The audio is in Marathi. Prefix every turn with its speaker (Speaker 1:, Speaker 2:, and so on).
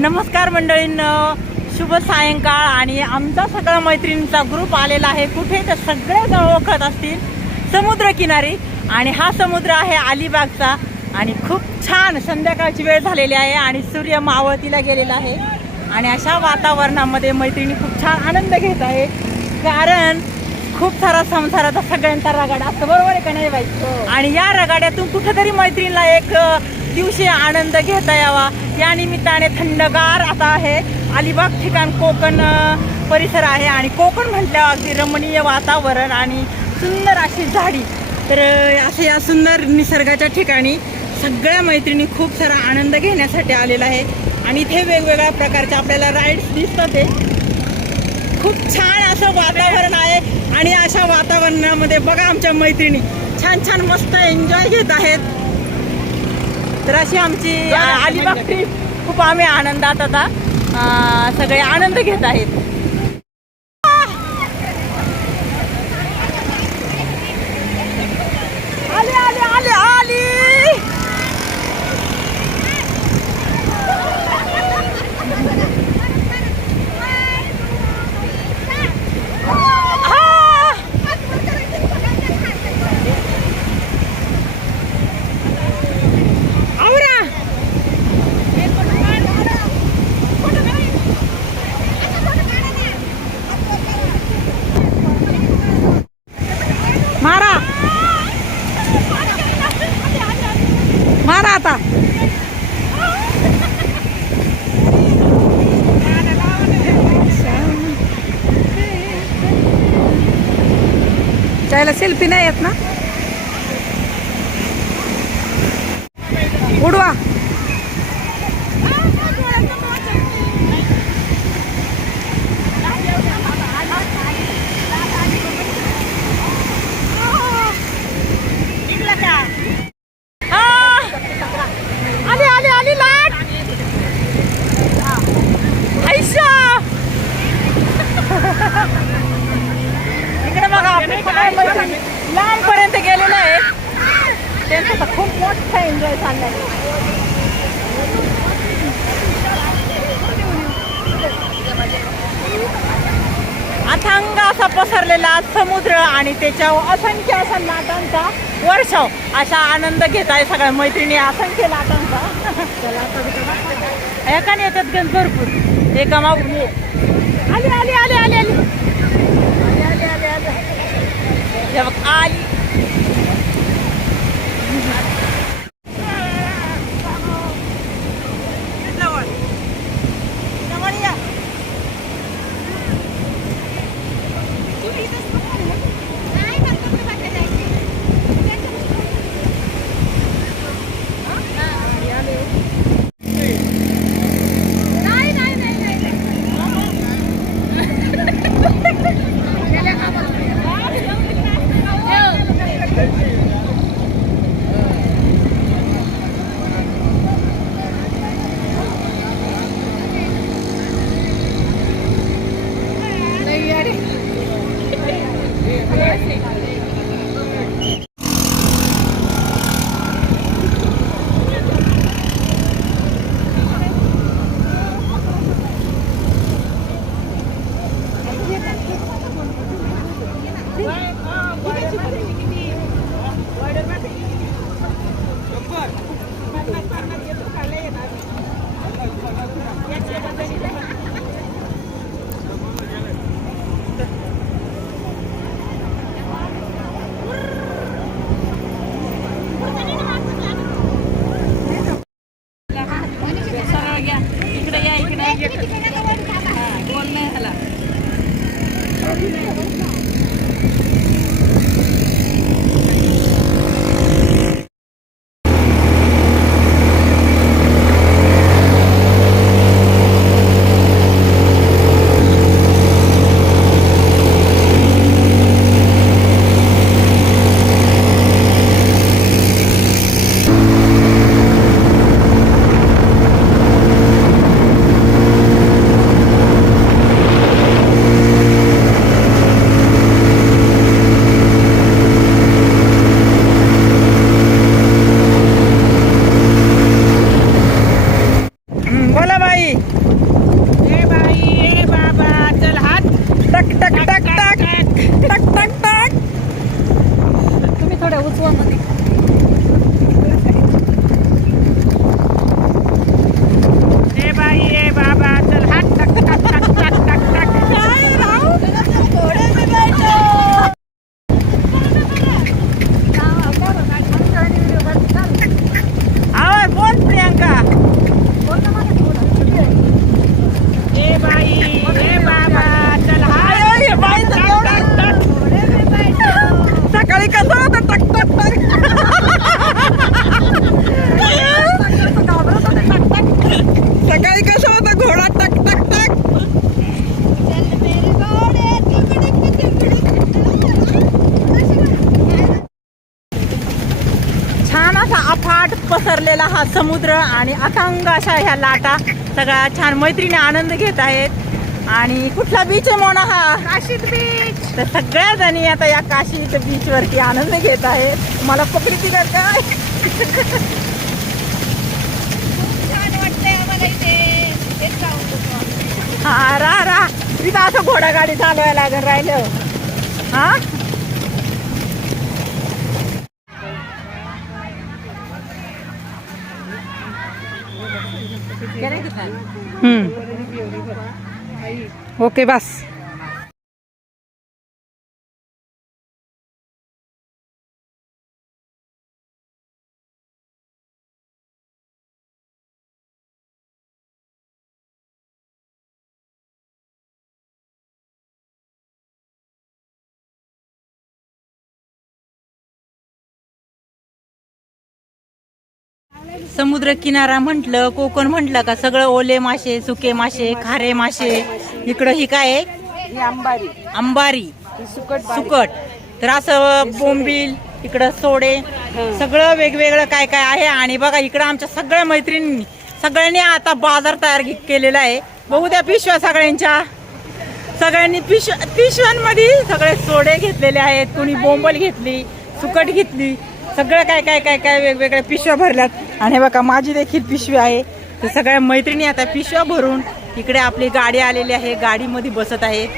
Speaker 1: नमस्कार मंडळींनो. शुभ सायंकाळ आणि आमचा सगळा मैत्रिणींचा ग्रुप आलेला आहे. कुठे तर सगळे जण ओळखत असतील. समुद्रकिनारी. आणि हा समुद्र आहे अलिबागचा. आणि खूप छान संध्याकाळची वेळ झालेली आहे आणि सूर्य मावळतीला गेलेला आहे. आणि अशा वातावरणामध्ये मैत्रिणी खूप छान आनंद घेत आहे. कारण खूप सारा संसाराचा सगळ्यांचा रगाडा असतो बरोबर आहे का नाही बाई? आणि या रगाड्यातून कुठेतरी मैत्रिणीला एक दिवशी आनंद घेता यावा. या निमित्ताने थंडगार आता आहे. अलिबाग ठिकाण कोकण परिसर आहे आणि कोकण म्हटल्यावर अगदी रमणीय वातावरण आणि सुंदर अशी झाडी. तर असे या सुंदर निसर्गाच्या ठिकाणी सगळ्या मैत्रिणी खूप सारा आनंद घेण्यासाठी आलेला आहे. आणि इथे वेगवेगळ्या प्रकारच्या आपल्याला राईड्स दिसतात आहे खूप छान असं वातावरण आहे. आणि अशा वातावरणामध्ये बघा आमच्या मैत्रिणी. छान छान मस्त एन्जॉय घेत आहेत. तर अशी आमची अलिबाग ट्रिप खूप आम्ही आनंदात आता सगळे आनंद घेत आहेत आले आले आले आली आ! आवरा मारा मारा आता त्याला सेल्फी नाही येत ना उडवा आ! आली आली आली लाट ऐशा इकडे बघा आपले सगळे मैत्रिणी लहानपर्यंत गेलेले आहेत त्यांचा तर खूप मोठा एन्जॉय चाललाय. अथांग असा पसरलेला समुद्र आणि त्याच्यावर असंख्य असा लाटांचा वर्षाव. असा आनंद घेत आहे सगळ्या मैत्रिणी असंख्य लाटांचा. एकाने येतात गण भरपूर. एका मागून आली आली आली आली आली आली. ए बाई ए बाबा चल हात. टक टक टक टक टक टक. टक. तुम्ही थोड्या उचवा मध्ये. समुद्र आणि अथांग अशा ह्या लाटा सगळ्या छान मैत्रिणी आनंद घेत आहेत. आणि कुठला बीच आहे मोना हा?
Speaker 2: काशीद बीच
Speaker 1: तर सगळ्या जणी आता या काशीत बीच वरती आनंद घेत आहेत. मला पकडी का काय. हा रा रा. तिथं असं घोडागाडी चालवायला लागेल राहिलं. हा? ओके बस. समुद्र किनारा म्हटलं कोकण म्हटलं का सगळं ओले मासे सुके मासे खारे मासे. इकडं ही काय आहे? अंबारी
Speaker 2: ही सुकट
Speaker 1: सुकट. तर असं बोंबील इकडं सोडे सगळं वेगवेगळं काय काय आहे. आणि बघा इकडं आमच्या सगळ्या मैत्रिणींनी सगळ्यांनी आता बाजार तयार केलेला आहे. बघू त्या पिशव्या सगळ्यांच्या. सगळ्यांनी पिशव पिशव्यांमध्ये सगळे सोडे घेतलेले आहेत. कोणी बोंबल घेतली सुकट घेतली. सगळं काय काय काय काय वेगवेगळ्या पिशव्या भरल्यात. आणि हे बघा माझी देखील पिशवी आहे. तर सगळ्या मैत्रिणी आता पिशव्या भरून इकडे आपली गाडी आलेली आहे. गाडीमध्ये बसत आहेत